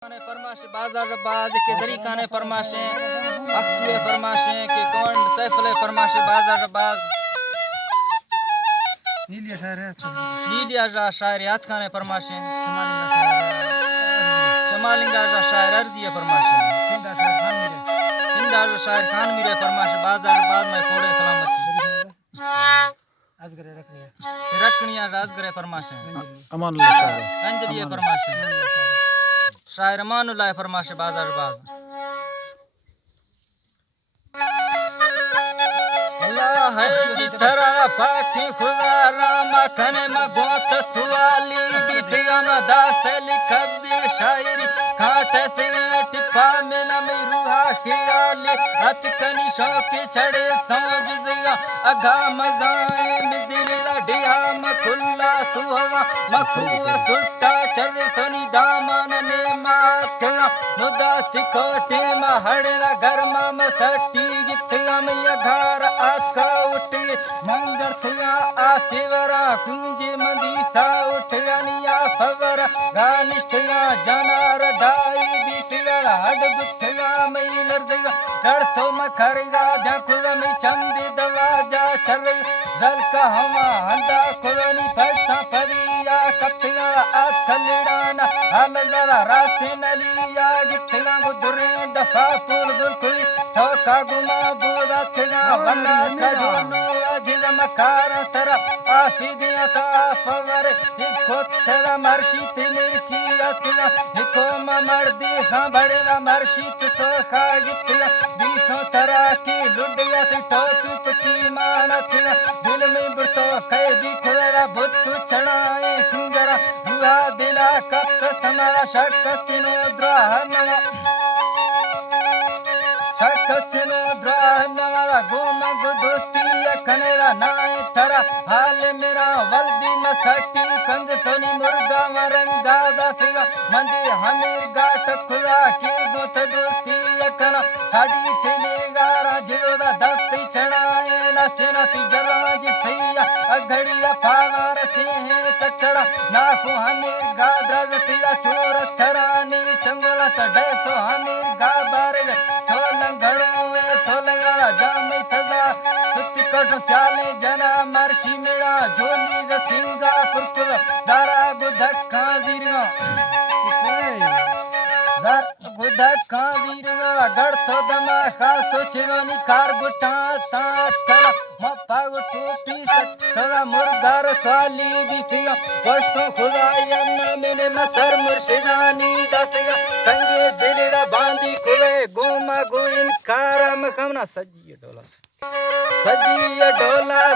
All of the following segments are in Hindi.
फरमाशे बाजार बाज के तरीका ने फरमाशे अक्ले फरमाशे के कौन सैफले फरमाशे बाजार बाज नीलिया शायर याद खाने फरमाशे शमालिंगा शायर अर्जी फरमाशे सिंधा शायर खान मीरे फरमाशे बाजार बाज में कोड़े सलामती अजगरे रखनिया राजगरे फरमाशे अमानुल्लाह शायर अंजलिए फरमाशे शायर अमानुल्लाह फरमाशे बाजार बाज अल्लाह है जितरा पाखी खुदा राम खने म गोत सुवाली बिटिया म दासली कद्दी शायरी काट से टिपा में न मेरुहा ख्याली अतकनी शौक चढ़े समझ जिया अगा मजाए मिजिला डिया मखुल्ला सुहवा मखुआ सुट्टा चल सनी दामन ने माथला मुदा सिकोटे म हड़ला गरमा म सट्टी गिथला में घर आका उठे मंगर सिया आसिवरा कुंजे मंदीसा उठनिया फवर गानिष्ठया जनार डाई बीतला हड गुथला में लरजगा करतो मखरगा जखुल में चंदी दवाजा चल जल का हवा हंदा कोनी फष्टा परिया कथिया आखलड़ाना हम जरा रास्ते नलिया गिथला गुदरे दफा पुल गुलकुई ठोका गुमा बुदा थगा वंदा कजोनो अजिल मकार तरा आसिदिया ता फवर हिकोत सरा मर्शित निर्की अतला हिको मर्दी हां बड़ेला मर्शित सो खाजितला बीसो तरा की लुडिया से ठोकी पकी मानतला दिल में बुतो कैदी खुदा बुत्तु चढ़ाए सुंदरा दुआ दिला कत समारा शक्तिनो द्राहनवा शक्तिनो द्राहनवा गोम गुदुस्ती कनेरा नाय तरा हाल मेरा वल्दी मसटी कंद तनी मुर्गा मरंगा दासिगा मंदी हमीर गाट खुदा की गोत दोस्ती कना साड़ी थेले गारा जिरोदा दस्ती चढ़ाए नसेना ती जराज थैया अघड़िया फावार से है चचड़ा नाखो हमीर गा द्रगतिया चोर थरानी चंगला तडे तो हमीर गा बारग चोलंग घड़ो में थोलंगा जामे थजा सुत्ती कट स्याले जना मर्शी मेरा जोली रसिंगा पुरकुल दारा गुधक्का जीरगा जर गुधक्का जीरगा गड़ तो दमा खासो चिरोनी कार गुटा ता तला मपाग टोपी सदा मुर्दार साली दिथिया कष्टो खुदा यन्ना मेने मसर मुर्शिदानी दातिया कंगे दिलरा बांधी कुवे गोमा गोइन कारम खमना सजिए डोला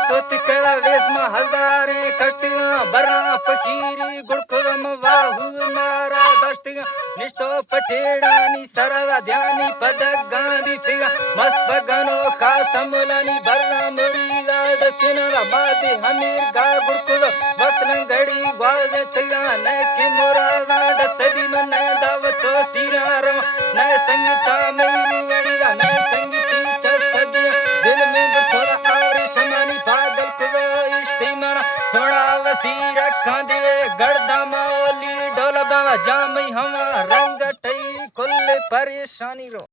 सोत करा वेस्मा हजारे कष्टिया बरा फकीरी गुड़कुलम वाहु मारा दष्टिया निष्ठो पटेड़ानी सरवा ध्यानी पद गांधी थिगा मस्त गनो का समलनी बरना मुरीला दसिनरा मादे हमीर गा गुड़कुल वक्तन घड़ी वाज थिगा न के मोरादा दसदी मन दावतो सिरारम न संगीता मेरी वड़िया न संगीती चसदी दिल में बथोरा और शमानी पागल को इश्ते मरा सोना वसी रखा दे गड़दा मौली डोलबा जामई हम रंग टई कुल परेशानी रो।